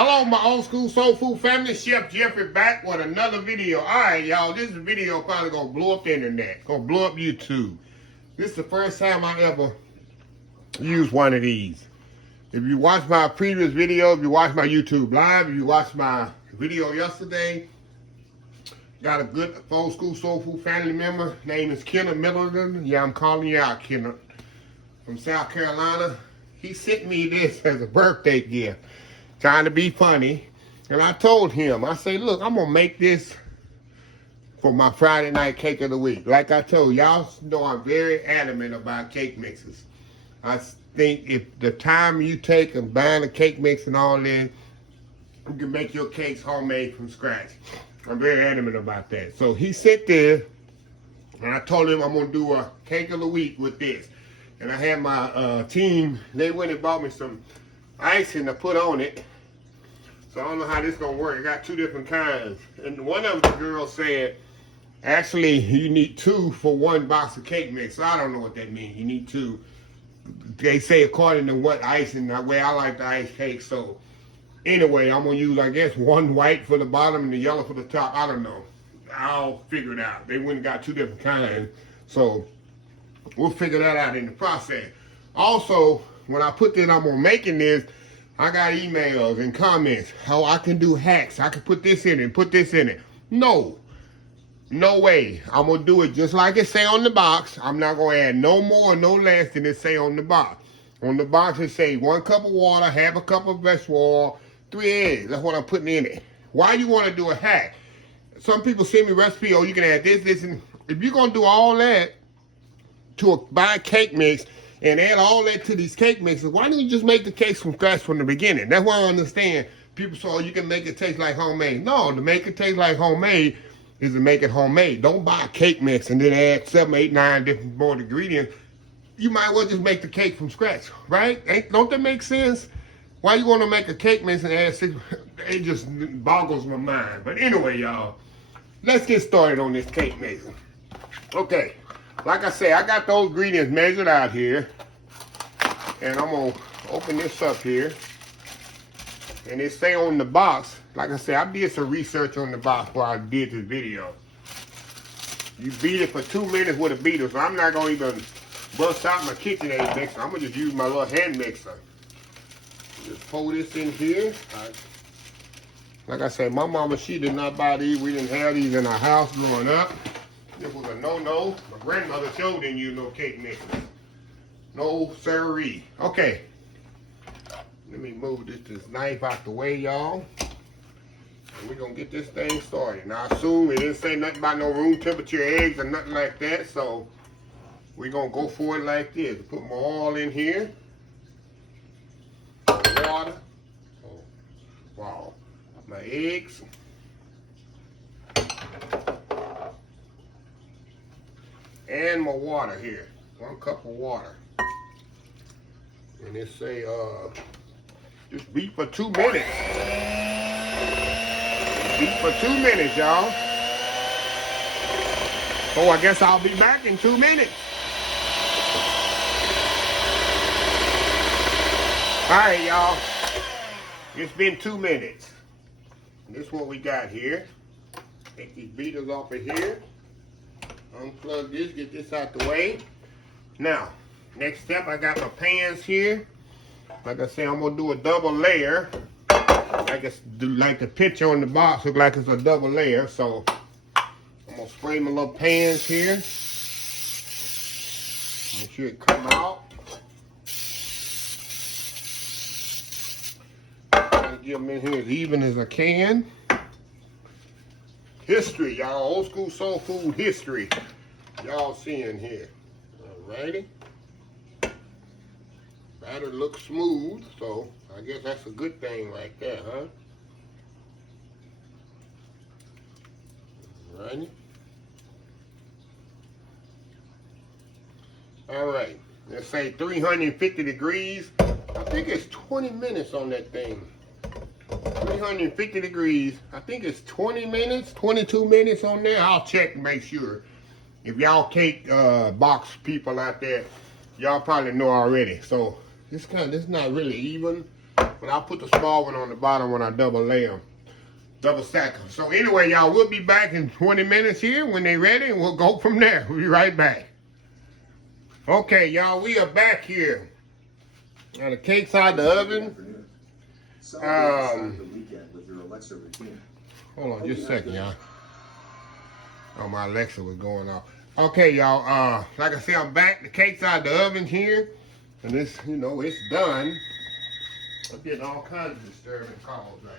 Hello, my old school soul food family. Chef Jeffrey back with another video. All right, y'all. This video probably gonna blow up the internet. Gonna blow up YouTube. This is the first time I ever used one of these. If you watch my previous video, if you watch my YouTube live, if you watched my video yesterday, got a good old school soul food family member. Name is Kenneth Middleton. Yeah, I'm calling you out, Kenneth, from South Carolina. He sent me this as a birthday gift, trying to be funny. And I told him, I say, look, I'm gonna make this for my Friday night cake of the week. Like I told y'all, know I'm very adamant about cake mixes. I think if the time you take and buying a cake mix and all that, you can make your cakes homemade from scratch. I'm very adamant about that. So he sent this, and I told him I'm gonna do a cake of the week with this. And I had my team, they went and bought me some icing to put on it. So I don't know how this gonna work. I got two different kinds. And one of the girls said, actually, you need two for one box of cake mix. So I don't know what that means. You need two. They say according to what icing, the way I like the ice cake. So anyway, I'm gonna use, I guess, one white for the bottom and the yellow for the top. I don't know. I'll figure it out. They went and got two different kinds. So we'll figure that out in the process. Also, when I put this, I'm on making this, I got emails and comments how I can do hacks. I can put this in it and put this in it. No way. I'm going to do it just like it say on the box. I'm not going to add no more or no less than it say on the box. On the box it say 1 cup of water, half a cup of vegetable oil, 3 eggs. That's what I'm putting in it. Why you want to do a hack? Some people send me recipe, oh, you can add this, and if you're going to do all that to buy a cake mix and add all that to these cake mixes, why don't you just make the cakes from scratch from the beginning? That's why I understand people say, oh, you can make it taste like homemade. No, to make it taste like homemade is to make it homemade. Don't buy a cake mix and then add 7, 8, 9 different more ingredients. You might well just make the cake from scratch, right? Don't that make sense? Why you want to make a cake mix and add 6? It just boggles my mind. But anyway, y'all, let's get started on this cake mix. Okay. Like I say, I got those ingredients measured out here. And I'm going to open this up here. And it say on the box, like I said, I did some research on the box before I did this video. You beat it for 2 minutes with a beater. So I'm not going to even bust out my KitchenAid mixer. I'm going to just use my little hand mixer. Just pour this in here. Like I said, my mama, she did not buy these. We didn't have these in our house growing up. It was a no-no. My grandmother showed didn't use no cake mixer. No siree. Okay. Let me move this knife out the way, y'all. And we're going to get this thing started. Now, I assume it didn't say nothing about no room temperature eggs or nothing like that. So, we're going to go for it like this. Put my oil in here. Water. Oh, wow. My eggs. And my water here. 1 cup of water. And it say, just beat for 2 minutes. Beat for 2 minutes, y'all. So I guess I'll be back in 2 minutes. All right, y'all. It's been 2 minutes. And this is what we got here. Take these beaters off of here. Unplug this, get this out the way. Now, next step, I got my pans here. Like I said, I'm gonna do a double layer. Like the picture on the box look like it's a double layer. So I'm gonna spray my little pans here. Make sure it come out. Try to get them in here as even as I can. History, y'all. Old school soul food history. Y'all seeing here. Alrighty. Batter looks smooth, so I guess that's a good thing right there, huh? Alrighty. Alright. Let's say 350 degrees. I think it's 20 minutes on that thing. 350 degrees. I think it's 20 minutes, 22 minutes on there. I'll check and make sure. If y'all cake box people out there, y'all probably know already. So this not really even, but But I'll put the small one on the bottom when I double lay them. Double stack them. So anyway, y'all, we'll be back in 20 minutes here when they're ready, and we'll go from there. We'll be right back. Okay, y'all, we are back here. Now the cake's out the oven. Hold on just a second, y'all. Oh, my Alexa was going off. Okay, y'all, like I said, I'm back. The cake's out the oven here. And this, you know, it's done. I'm getting all kinds of disturbing calls right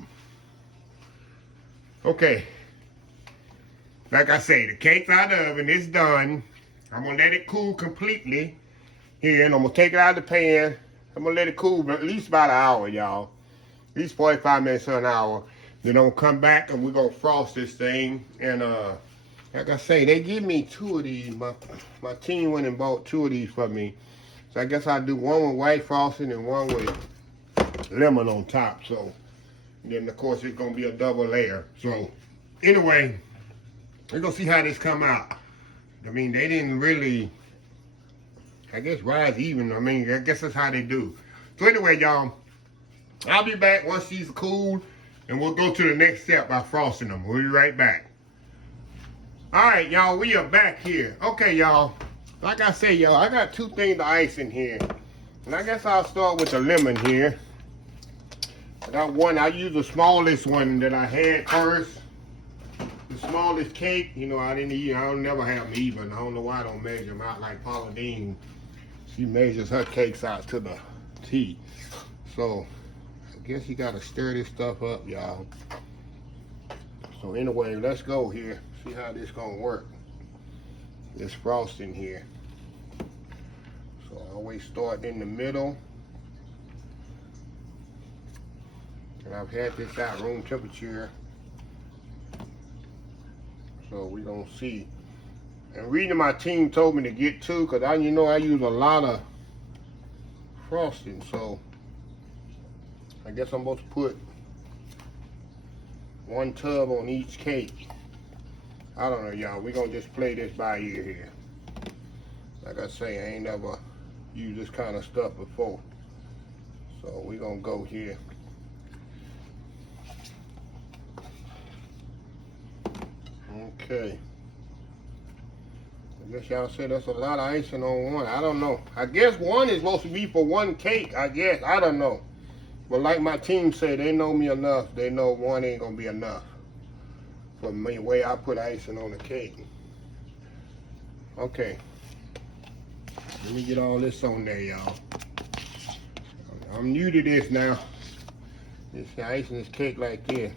now. Okay. Like I say, the cake's out of the oven. It's done. I'm going to let it cool completely here. And I'm going to take it out of the pan. I'm going to let it cool for at least about an hour, y'all. At least 45 minutes to an hour. Then I'm going to come back and we're going to frost this thing. And like I say, they give me 2 of these. My team went and bought 2 of these for me. So I guess I'll do one with white frosting and one with lemon on top. So then, of course, it's going to be a double layer. So anyway, we're going to see how this come out. I mean, they didn't really, I guess, rise even. I mean, I guess that's how they do. So anyway, y'all, I'll be back once these are cool, and we'll go to the next step by frosting them. We'll be right back. All right, y'all, we are back here. Okay, y'all, like I say, y'all, I got 2 things of ice in here. And I guess I'll start with the lemon here. I got one, I used the smallest one that I had first. The smallest cake, you know, I don't never have them even. I don't know why I don't measure them out like Paula Dean. She measures her cakes out to the T. So, I guess you gotta stir this stuff up, y'all. So anyway, let's go here. See how this gonna work. This frosting here. So I always start in the middle. And I've had this at room temperature. So we gonna see. And reading my team told me to get 2 because I use a lot of frosting. So I guess I'm supposed to put 1 tub on each cake. I don't know, y'all. We're going to just play this by ear here. Like I say, I ain't never used this kind of stuff before. So we're going to go here. Okay. I guess y'all said that's a lot of icing on one. I don't know. I guess 1 is supposed to be for 1 cake. I guess. I don't know. But like my team said, they know me enough. They know 1 ain't going to be enough for me, the way I put icing on the cake. Okay. Let me get all this on there, y'all. I'm new to this now. This icing this cake like this.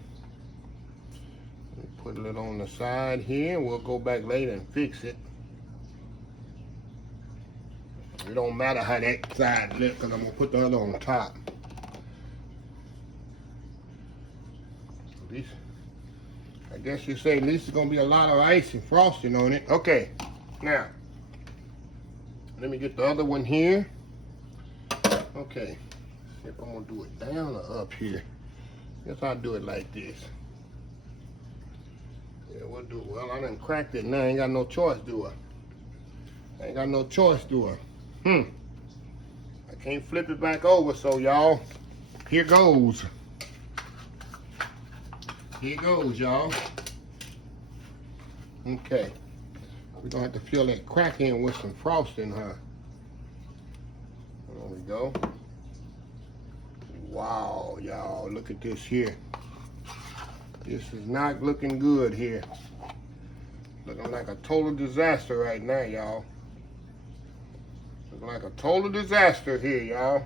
Put it on the side here. We'll go back later and fix it. It don't matter how that side looks because I'm going to put the other on top. I guess you say at least it's going to be a lot of ice and frosting on it. Okay, now, let me get the other one here. Okay, see if I'm going to do it down or up here. Guess I'll do it like this. Yeah, we'll do it. Well, I done cracked it now. I ain't got no choice, do I? I ain't got no choice, do I? I can't flip it back over, so y'all, here goes. Here goes, y'all. Okay. We're gonna have to fill that crack in with some frosting, huh? There we go. Wow, y'all, look at this here. This is not looking good here. Looking like a total disaster right now, y'all. Looking like a total disaster here, y'all.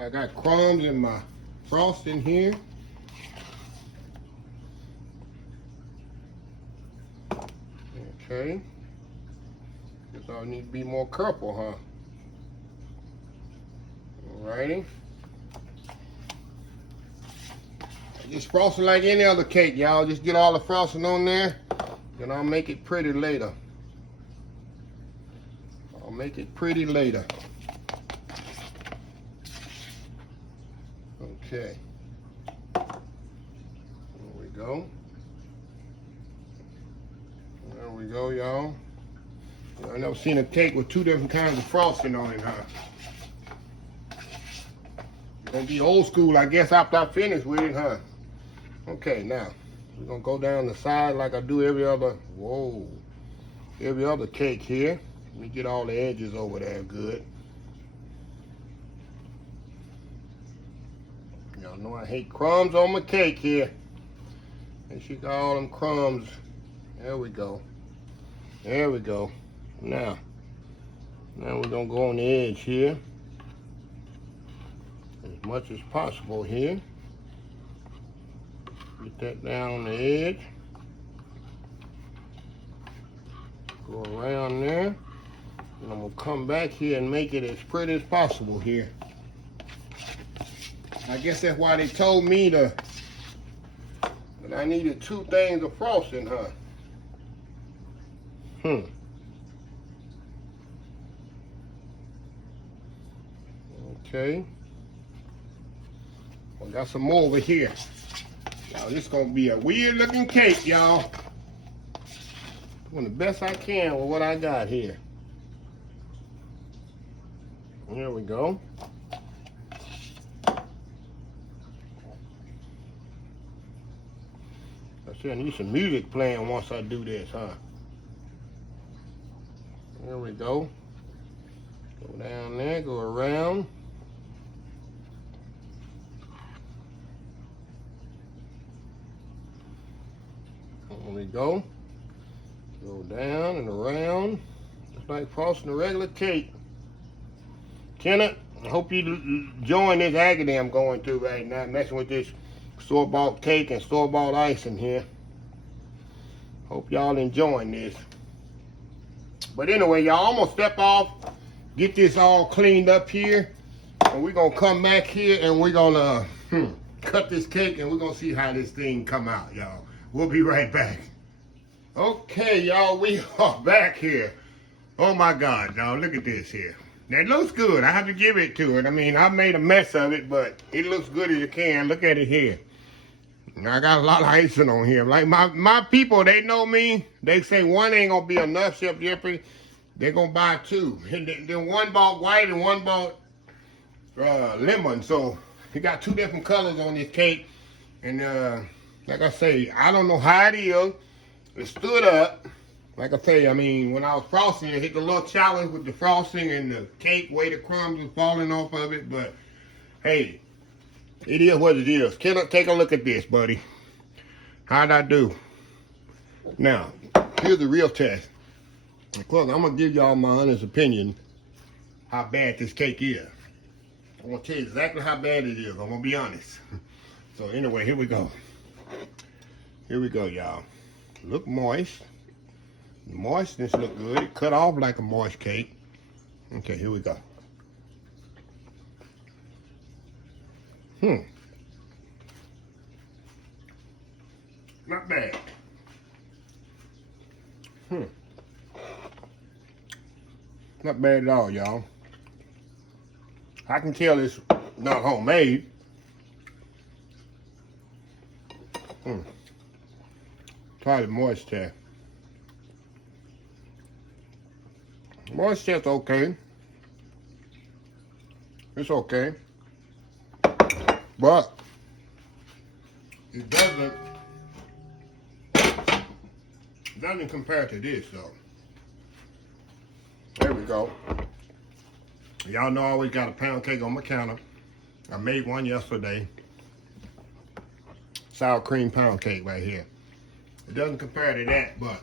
I got crumbs in my frosting here. Okay. Guess I need to be more careful, huh? Alrighty. Just frost it like any other cake, y'all. Just get all the frosting on there, then I'll make it pretty later. I'll make it pretty later. Okay. There we go. There we go, y'all. I never seen a cake with 2 different kinds of frosting on it, huh? Gonna be old school, I guess, after I finish with it, huh? Okay, now we're gonna go down the side like I do every other. Whoa, every other cake here. Let me get all the edges over there good. Y'all know I hate crumbs on my cake here. And she got all them crumbs. There we go. There we go. Now we're gonna go on the edge here. As much as possible here. Get that down on the edge. Go around there. And I'm gonna come back here and make it as pretty as possible here. I guess that's why they told me that I needed 2 things of frosting, huh? Okay. I got some more over here. Now this is gonna be a weird looking cake, y'all. Doing the best I can with what I got here. There we go. I said I need some music playing once I do this, huh? There we go. Go down there, go around. There we go. Go down and around. Just like frosting a regular cake. Kenneth, I hope you join this agony I'm going through right now, messing with this store-bought cake and store-bought icing here. Hope y'all enjoying this. But anyway, y'all, I'm gonna step off, get this all cleaned up here, and we're gonna come back here and we're gonna cut this cake and we're gonna see how this thing come out, y'all. We'll be right back. Okay, y'all, we are back here. Oh my God, y'all, look at this here. That looks good. I have to give it to it. I mean, I made a mess of it, but it looks good as you can. Look at it here. I got a lot of icing on here. Like my people, they know me. They say 1 ain't gonna be enough, Chef Jeffrey. They're gonna buy 2. And then 1 bought white and 1 bought lemon. So he got 2 different colors on this cake. And like I say, I don't know how it is. It stood up. Like I say, I mean, when I was frosting, it hit the little challenge with the frosting and the cake, way the crumbs was falling off of it. But hey, it is what it is. Take a look at this, buddy. How'd I do? Now, here's the real test. Of course, I'm gonna give y'all my honest opinion how bad this cake is. I'm gonna tell you exactly how bad it is. I'm gonna be honest. So anyway, here we go. Here we go, y'all. Look moist. The moistness look good. It cut off like a moist cake. Okay, here we go. Not bad. Not bad at all, y'all. I can tell it's not homemade. Try the moisture. Moisture's okay. It's okay. But it doesn't compare to this though. There we go. Y'all know I always got a pound cake on my counter. I made one yesterday. Sour cream pound cake right here. It doesn't compare to that, but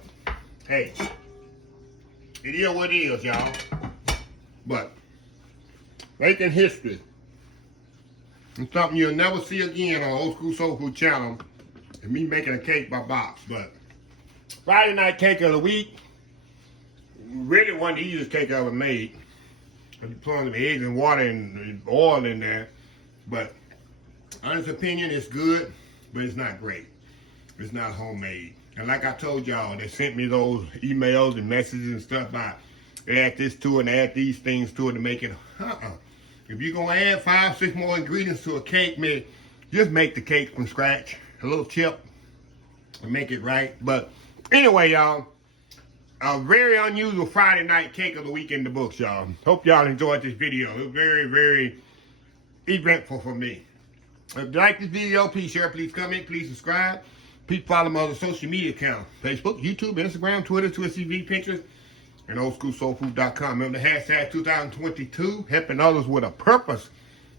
hey, it is what it is, y'all. But making history. It's something you'll never see again on Old School Soul Food channel. And me making a cake by box. But Friday night cake of the week, really one of the easiest cake I ever made. I was putting the eggs and water and oil in there. But honest opinion, it's good, but it's not great. It's not homemade. And like I told y'all, they sent me those emails and messages and stuff about add this to it and add these things to it to make it. If you're going to add 5, 6 more ingredients to a cake, man, just make the cake from scratch. A little tip and make it right. But anyway, y'all, a very unusual Friday night cake of the week in the books, y'all. Hope y'all enjoyed this video. It was very, very eventful for me. If you like this video, please share, please comment, please subscribe. Please follow my other social media accounts. Facebook, YouTube, Instagram, Twitter, Twitch TV, Pinterest, and oldschoolsoulfood.com. Remember the hashtag 2022, helping others with a purpose.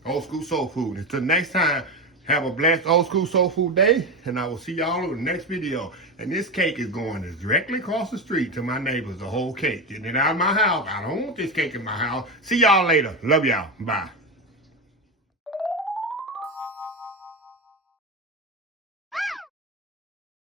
Old School Soul Food. Until next time, have a blessed Old School Soul Food day, and I will see y'all in the next video. And this cake is going directly across the street to my neighbors, the whole cake. Getting it out of my house. I don't want this cake in my house. See y'all later. Love y'all. Bye.